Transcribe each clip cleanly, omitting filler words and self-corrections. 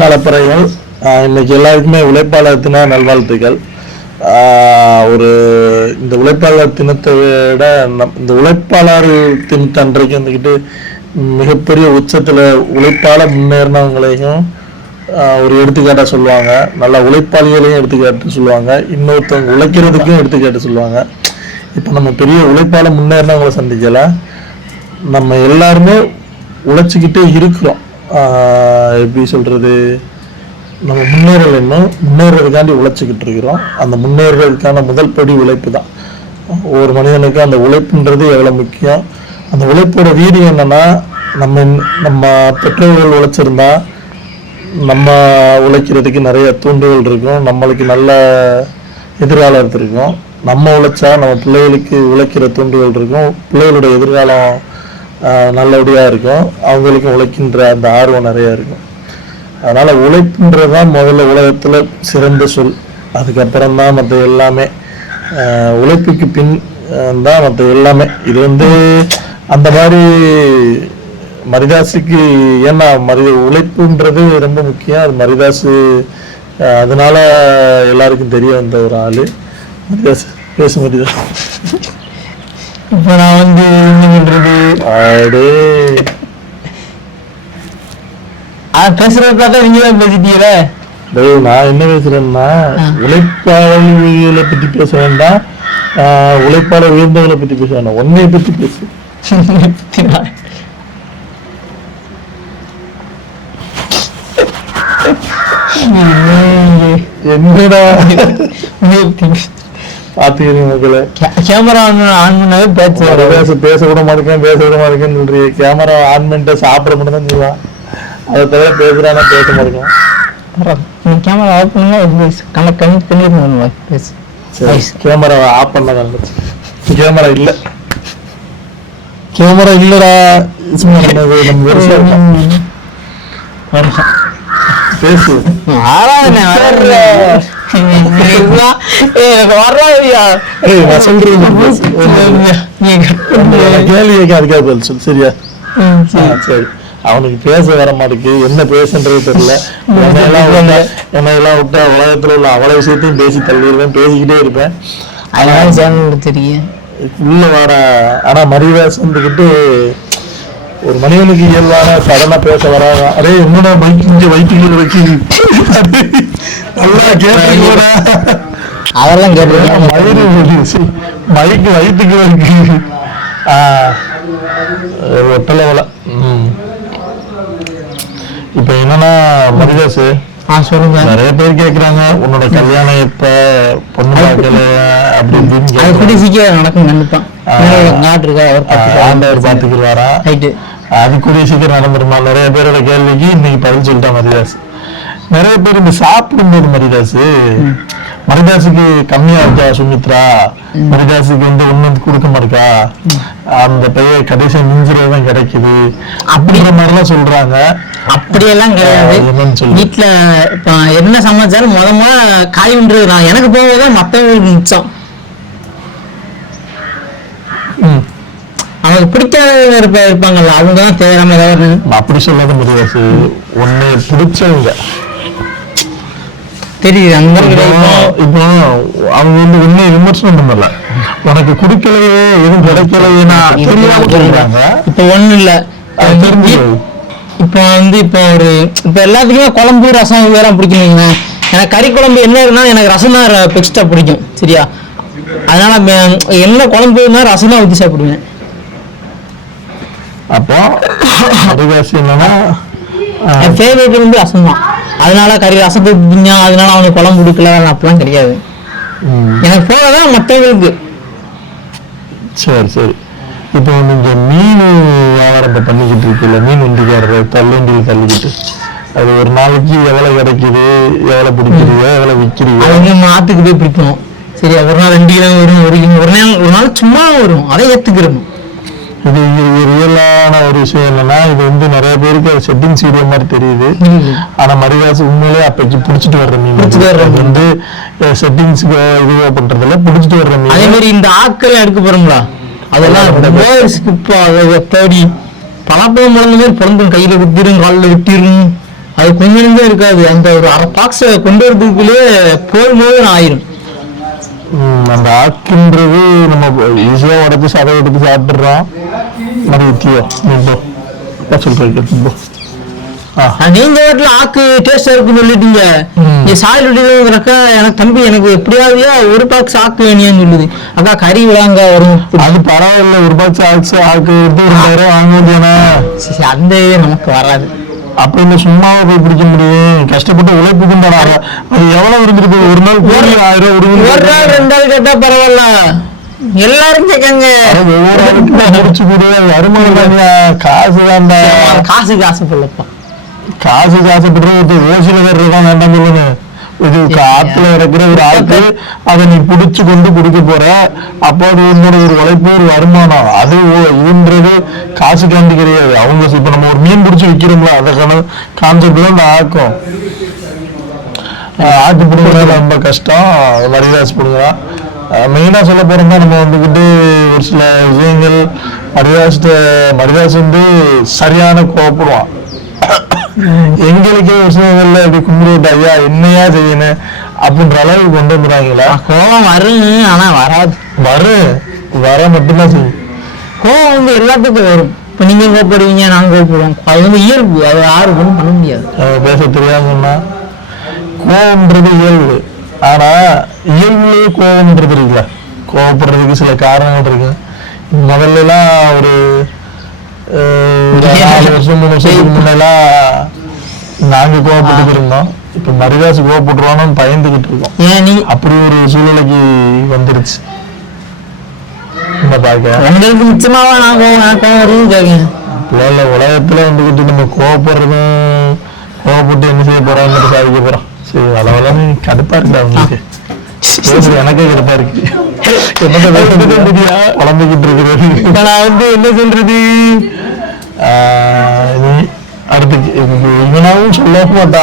நலப்பறைகள். இன்னைக்கு எல்லாருக்குமே உழைப்பாளர் தின நல்வாழ்த்துக்கள். இந்த உழைப்பாளர் தினத்தை விட இந்த உழைப்பாளர் தினத்தன்றைக்கு வந்துக்கிட்டு மிகப்பெரிய உச்சத்துல உழைப்பால முன்னேறினவங்களையும் ஒரு எடுத்துக்காட்டா சொல்லுவாங்க, நல்ல உழைப்பாளிகளையும் எடுத்துக்காட்டு சொல்லுவாங்க, இன்னொருத்தவங்க உழைக்கிறதுக்கும் எடுத்துக்காட்டு சொல்லுவாங்க. இப்போ நம்ம பெரிய உழைப்பால முன்னேறினவங்களை சந்திக்கல, நம்ம எல்லாருமே உழைச்சிக்கிட்டே இருக்கிறோம். எப்படி சொல்றது, நம்ம முன்னேறதுக்காண்டி உழைச்சிக்கிட்டு இருக்கிறோம். அந்த முன்னேறதுக்கான முதல் படி உழைப்பு தான். ஒவ்வொரு மனிதனுக்கு அந்த உழைப்புன்றது எவ்வளோ முக்கியம். அந்த உழைப்போட வீடியோ என்னன்னா, நம்ம பெற்றோர்கள் உழைச்சிருந்தா நம்ம உழைக்கிறதுக்கு நிறைய தூண்டுதல் இருக்கும், நம்மளுக்கு நல்ல எதிர்காலம் இருக்கும். நம்ம உழைச்சா நம்ம பிள்ளைகளுக்கு உழைக்கிற தூண்டுதல் இருக்கும், பிள்ளைகளோட எதிர்காலம் நல்லபடியாக இருக்கும், அவங்களுக்கும் உழைக்கின்ற அந்த ஆர்வம் நிறையா இருக்கும். அதனால உழைப்புன்றதுதான் முதல்ல உலகத்துல சிறந்த சொல். அதுக்கப்புறம் தான் மற்ற எல்லாமே. உழைப்புக்கு பின் தான் மற்ற எல்லாமே. இது அந்த மாதிரி மரிதாசுக்கு ஏன்னா உழைப்புன்றது ரொம்ப முக்கியம். அது மரிதாசு அதனால எல்லாருக்கும் தெரிய வந்த ஒரு ஆளு மரிதாசு. பேச மரிதாசு. இப்ப நான் என்ன பண்றது, பேசுறத பார்த்தா நீங்க தான் பேசிட்டீங்களே. நான் என்ன பேசுறேன்னா, உழைப்பாளர்களை பத்தி பேச வேண்டாம், உழைப்பாளர் உயர்ந்தவங்களை பத்தி பேச வேண்டாம், உண்மையை பத்தி பேசு. என்னடா பாத்துக்கிறீங்க, கேமரா ஆன் பண்ணாவே பேச விட மாட்டேங்கன்னு சொல்றீங்க. கேமரா ஆன் பண்ணிட்டு சாப்பிட மட்டும் தான் செய்வான், அதை தவிர பேசுறானா பேச மாட்டேங்கும். கேமரா ஆஃப் பண்ணா கனெக்ட் பண்ணி பேசு. கேமரா ஆஃப் பண்ண கேமரா இல்லடா. பேசு. கேள்வி அதுக்காக பதில் சொல்லு, சரியா? சரி. அவனுக்கு பேச வர மாட்டேங்குது, என்ன பேசுன்றது தெரியல. என்னையெல்லாம் விட்டா உலகத்துல உள்ள அவ்வளவு விஷயத்தையும் பேசி தள்ளிடுவேன், பேசிக்கிட்டே இருப்பேன். தெரியும் உள்ள வர. ஆனா மரிதாஸ் வந்துகிட்டு ஒரு மனிதனுக்கு இயல்பான சடனா பேச வராங்க. அரே என்னோட இங்க வயிற்றுல வச்சு நல்லா கேட்க, அதெல்லாம் கேட்டு மைக்கு வயிற்றுக்கு இருக்கு ஒட்டல. இப்ப என்னன்னா மரிதாசு, சொல்லுங்க. நிறைய பேர் கேக்குறாங்க, உன்னோட கல்யாணம் எப்ப, பொண்ணு பார்க்கல அப்படி இப்படின்னு. சீக்கிரம் நடக்கும் கண்டிப்பா. ஆண்டவர் பாத்துக்கிறாரா, அது கூடிய சீக்கிரம் நடந்துருமா? நிறைய பேரோட கேள்விக்கு இன்னைக்கு பதில் சொல்லிட்டா மரிதாஸ். நிறைய பேர் இந்த சாப்பிடும்போது மரிதாசுக்கு கம்மியா இருக்கா சுமித்ரா, மரிதாசுக்கு ஒண்ணு கொடுக்க மாட்டேக்கா, அந்த பையன் கடைசியா மிஞ்சுறதுதான் கிடைக்குது அப்படிங்கிற மாதிரி எல்லாம் சொல்றாங்க. அப்படியெல்லாம் கிடையாது. வீட்டுல இப்ப என்ன சமாச்சாரம் முதல்ல காய் உண்றது நான் எனக்கு போவதான் மத்தவங்களுக்கு மிச்சம். அவங்களுக்கு பிடிக்காத இருப்பாங்கல்ல, அவங்க தான் தேவையான ஏதாவது. அப்படி சொல்லாத மரிதாசு, உன்னை பிடிச்சவங்க தெரியுது. அந்த இப்போ அவங்க உன்னை விமர்சனம் பண்ணல, உனக்கு குடுக்கலையே எதுவும் கிடைக்கலையேனா சொல்றாங்க. இப்ப ஒண்ணு இல்ல, இப்ப இப்ப எல்லாத்துக்குமே குழம்பு ரசம் வேற பிடிக்கணுங்க. எனக்கு கறி குழம்பு என்ன இருக்குன்னா எனக்கு ரசம் தான் பெஸ்டா பிடிக்கும், சரியா? அதனால என்ன குழம்புனா ரசம் தான் ஊற்றி சாப்பிடுவேன். அப்போ மரிதாஸ் என்னன்னா ஃபேவரட் ரசம் தான். அதனால கறி ரசத்தை திங்க, அதனால அவனுக்கு குழம்பு கொடுக்கல அப்படிலாம் கிடையாது. எனக்கு போகதான் மற்றவங்களுக்கு. சரி சரி. இப்போ நீங்க மீன் வியாபாரத்தை பண்ணிக்கிட்டு இருக்குல்ல, மீன் வண்டிக்காரர் தள்ளுவண்டியில் தள்ளிக்கிட்டு, அது ஒரு நாளைக்கு எவ்வளவு கிடைக்குது, எவ்வளவு பிடிக்கிறீங்க, எவ்வளவு விற்கிறீங்க? அவங்க ஆத்துக்கு போய் பிடிக்கணும், சரியா? ஒரு நாள் 2 கிலோ வரும், ஒரு நாள் சும்மா வரும், அதை ஏத்துக்கிறோம். இது ரியலான ஒரு விஷயம் என்னன்னா, இது நிறைய பேருக்கு அது செட்டிங்ஸ் வீடியோ மாதிரி தெரியுது. ஆனா மரிதாஸ் உண்மையிலே அப்பைக்கு பிடிச்சிட்டு வர்ற மீன் செட்டிங்ஸ்க்கு இதுவா பண்றதுல பிடிச்சிட்டு வர்ற மீன். அதே மாதிரி இந்த ஆட்கள் எடுக்க போறோங்களா, அதெல்லாம் எப்படி பலாப்பழம் முழந்த மாதிரி பிறந்துடும், கையில குத்திரும், காலில் வெட்டிடும். அது கொஞ்சம் தான் இருக்காது, அந்த ஒரு அரை பாக்ஸை கொண்டு வரதுக்குள்ளே போது ஆயிரும். அந்த ஆக்குன்றது நம்ம ஈஸியா உடச்சு சதை எடுத்து சாப்பிடுறோம். அது வித்தியம் சொல்றீங்க. நீங்க வீட்டுல ஆக்கு டேஸ்டா இருக்குன்னு சொல்லிட்டீங்க. நீ சாயில் விட்டுறக்க எனக்கு தம்பி எனக்கு எப்படியாவது ஒரு பாக்ஸ் ஆக்கு வேணியான்னு சொல்லுது. அக்கா கறி விழாங்க வரும். அது பரவாயில்ல, ஒரு பாக்ஸ் ஆக்கு எடுத்து 2000 வாங்க முடியானா? அந்த நமக்கு வராது. அப்ப இந்த சும்மாவை போய் பிடிக்க முடியும், கஷ்டப்பட்டு உழைப்புக்கு தராங்க. அது எவ்வளவு இருந்திருக்கு? ஒரு நாள் 1000 ஒரு நாள் 2 நாள் கேட்டா பரவாயில்ல, எல்லாரும் கேட்காங்க. ஒவ்வொரு ஆளுக்கும் முடிச்சு கூட வருமானம் காசு தான்டா. காசு போலப்பா, காசுப்படுறது ஓசில வேறதான் வேண்டாம் சொல்லுங்க. இது காத்துல இறக்குற ஒரு ஆளுக்கு அதை நீ புடிச்சு கொண்டு குடிக்க போற. அப்போ அது உன்னோட ஒரு உழைப்பு, ஒரு வருமானம். அது இதுன்றது காசு காண்டி கிடையாது. அவங்க இப்ப நம்ம ஒரு மீன் பிடிச்சி விற்கிறோம்ல, அதற்கான கான்செப்ட் தான் இந்த ஆக்கும். ஆட்டு பிடிக்கிறது ரொம்ப கஷ்டம், மரியாதை பிடுங்கலாம். மெயினா சொல்ல போறோம்னா நம்ம வந்துகிட்டு ஒரு சில விஷயங்கள் மரியாதை வந்து சரியான கோவப்படுவான். எங்களுக்கே விஷயங்கள்ல அப்படி கும்பிட்டு ஐயா என்னையா செய்யணும் அப்படின்ற அளவுக்கு கொண்டு வந்துடுறாங்களா? கோபம் வரும், ஆனா வராது. வர மட்டும்தான் செய்யும். கோபம் வந்து எல்லாத்துக்கும் வரும். இப்ப நீங்க கோப்படுவீங்க, நாங்க கோப்படுவோம். அது வந்து இயல்பு, அது யாரும் ஒன்றும் பண்ண முடியாது. பேச தெரியாதுன்னா கோபம்ன்றது இயல்பு. ஆனா இயல்புலயே கோபம்ன்றது இருக்குல்ல, கோபப்படுறதுக்கு சில காரணங்கள் இருக்கு. முதல்ல எல்லாம் ஒரு 4 வருஷம் 3 வருஷத்துக்கு முன்னெல்லாம் நாங்க கோவப்பட்டு இருந்தோம். இப்ப மரியாதை கோவப்பட்டுருவானு பயந்துகிட்டு இருக்கோம். அப்படி ஒரு சூழ்நிலைக்கு வந்துருச்சு. உங்களுக்கு நிச்சயமாவா நான் உலகத்துல வந்துகிட்டு நம்ம கோவப்படுறதும் கோவப்பட்டு என்ன செய்ய போறோம், சாதிக்க போறோம். சரி, அளவெல்லாம் கடுப்பா இருக்கா உங்களுக்கு? எனக்கே கடுப்பா இருக்கு. குழம்பிக்கிட்டு இருக்கிறது. நான் வந்து என்ன சொல்றது, அடுத்து இவனாவும் சொல்ல மாட்டா.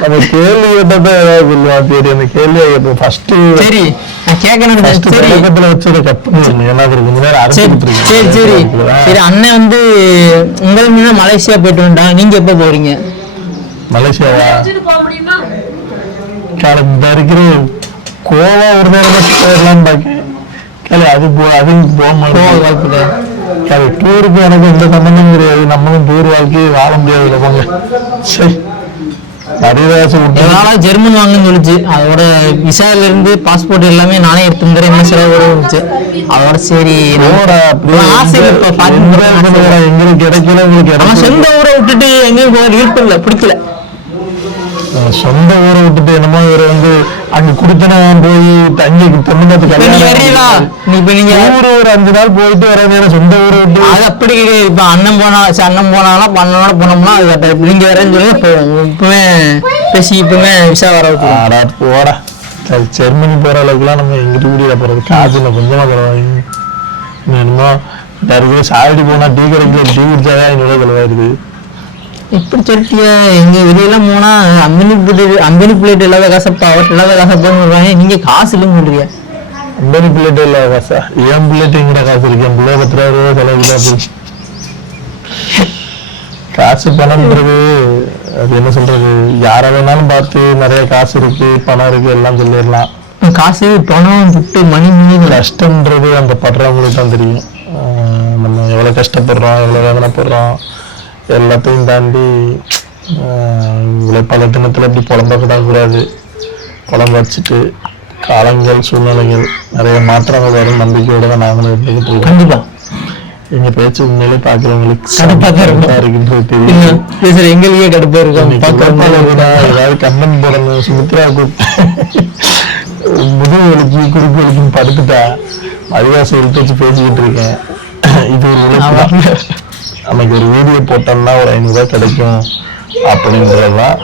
நம்ம கேள்வி கேட்டதை ஏதாவது சொல்லுவான். சரி, அந்த கேள்வியை கேட்போம். ஃபர்ஸ்ட் சரி கேட்கணும் வச்சதை கட் பண்ணி என்ன இருக்கு. சரி, அண்ணன் வந்து உங்களுக்கு முன்ன மலேசியா போயிட்டு வந்தான். நீங்க எப்ப போறீங்க? மலேசியாவா? இந்த இருக்கிற கோவா ஒரு நேரம் போயிடலான்னு பாக்கேன். அது போக மாட்டேன். டூருக்கு எனக்கு எந்த சம்பந்தம் கிடையாது. நம்மளும் டூர் வாழ்க்கையை வாழ முடியாது. போங்க சரி. ஜெர்மன் வாங்கன்னு சொல்லிச்சு. அதோட விசால இருந்து பாஸ்போர்ட் எல்லாமே நானே எடுத்துக்கிறேன். என்ன செலவு இருந்துச்சு அதோட. சரி, எங்களுக்கு கிடைக்கல. உங்களுக்கு சொந்த ஊரை விட்டுட்டு எங்கேயும் ஈர்ப்பில்ல, பிடிக்கல. சொந்த ஊரை விட்டுட்டு என்னமோ இவரை வந்து அங்க குடுத்தனம் போய் தங்கி பொண்ணுக்கு ஒரு 5 நாள் போயிட்டு வர நேரம் சொந்த ஊரை விட்டு. அது அப்படி கிடையாது. இப்ப அண்ணன் போனாலும் பண்ணோட போனோம்னா அது கரெக்ட். நீங்க வரேன்னு சொல்லி இப்பவே பேசி இப்பவே விசா வர போடா. ஜெர்மனி போற அளவுக்குலாம் நம்ம எங்கிட்ட கூடிய போறது. காசுல கொஞ்சமா செலவாங்க. என்னமோ சாரடி போனா டீ கடைக்கு டீ குடிச்சாதான் என்னோட செலவாயிருது. எப்படி சொல்லிட்டிய? எங்க வெளியெல்லாம் போனா அம்பனி பிளேட் இல்லாத காசப்பா, அவர் இல்லாத காசப்பான்னு சொல்றாங்க. நீங்க காசு இல்லைன்னு சொல்றீங்க. அம்பனி பிளேட் இல்லாத காசா? ஏன் பிளேட் எங்கட காசு இருக்கு? என் பிள்ளை 10,000 செலவு. காசு பணம்ன்றது அது என்ன சொல்றது, யார வேணாலும் பார்த்து நிறைய காசு இருக்கு, பணம் இருக்கு எல்லாம் சொல்லிடலாம். காசு பணம் துட்டு மணி கஷ்டம்ன்றது அந்த படுறவங்களுக்கு தான் தெரியும். நம்ம எவ்வளவு கஷ்டப்படுறோம், எவ்வளவு வேதனைப்படுறோம், எல்லாத்தையும் தாண்டி உழைப்பாளர் தினத்தில் இப்படி புலம்பக்கூடாது. புலம்ப வச்சுட்டு காலங்கள் சூழ்நிலைகள் நிறைய மாற்றங்கள் வரும் நம்பிக்கையோட தான் நாங்களும் இருந்துகிட்டு இருக்கோம். கண்டிப்பா எங்க பேச்சு உண்மையிலே பாக்குறவங்களுக்கு இருக்குன்றது தெரியும். எங்களுக்கே கடுப்பா இருக்கும். ஏதாவது கண்ணன் போடணும். சுமித்ரா முதுகு வலிக்கு குறுக்கு வலிக்குன்னு படுத்துட்டா மரியாதை எழுத்து வச்சு பேசிக்கிட்டு இருக்கேன். இது ஒரு உழைப்பு. அன்னைக்கு ஒரு வீடியோ போட்டோம்னா ஒரு 500 ரூபாய் கிடைக்கும் அப்படின்றதுதான்.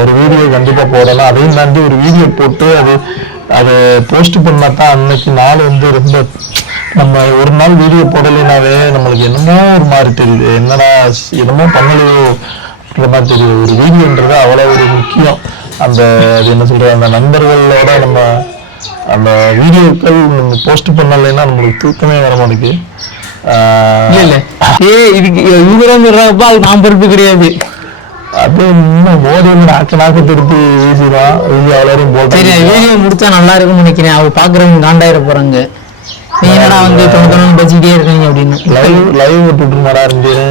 ஒரு வீடியோ கண்டிப்பா போடலாம். அதையும் தாண்டி ஒரு வீடியோ போட்டு அதை போஸ்ட் பண்ணா தான் அன்னைக்கு நாள் வந்து ரொம்ப, நம்ம ஒரு நாள் வீடியோ போடலைனாவே நம்மளுக்கு என்னமோ ஒரு மாதிரி தெரியுது. என்னடா என்னமோ பண்ணலையோ அப்படின்ற மாதிரி தெரியுது. ஒரு வீடியோன்றது அவ்வளோ ஒரு முக்கியம். அது என்ன சொல்றது, அந்த நண்பர்களோட நம்ம அந்த வீடியோக்கள் நம்ம போஸ்ட் பண்ணலைன்னா நம்மளுக்கு தூக்கமே வர மாட்டேங்குது. இல்ல இதுக்கு இவங்க சொல்றாங்கப்பா, அது நான் பொறுப்பு கிடையாது. அது இன்னும் மோடி நாக்கு திருப்பி வீசிடுவான். எல்லாரையும் சரி, வீடியோ முடிச்சா நல்லா இருக்கும்னு நினைக்கிறேன். அவங்க பாக்குறவங்க காண்டாயிர போறாங்க. நீ என்னடா வந்து தொண்ணூத்தி பேசிக்கிட்டே இருக்கீங்க அப்படின்னு லைவ் விட்டுட்டு நல்லா இருந்துச்சு.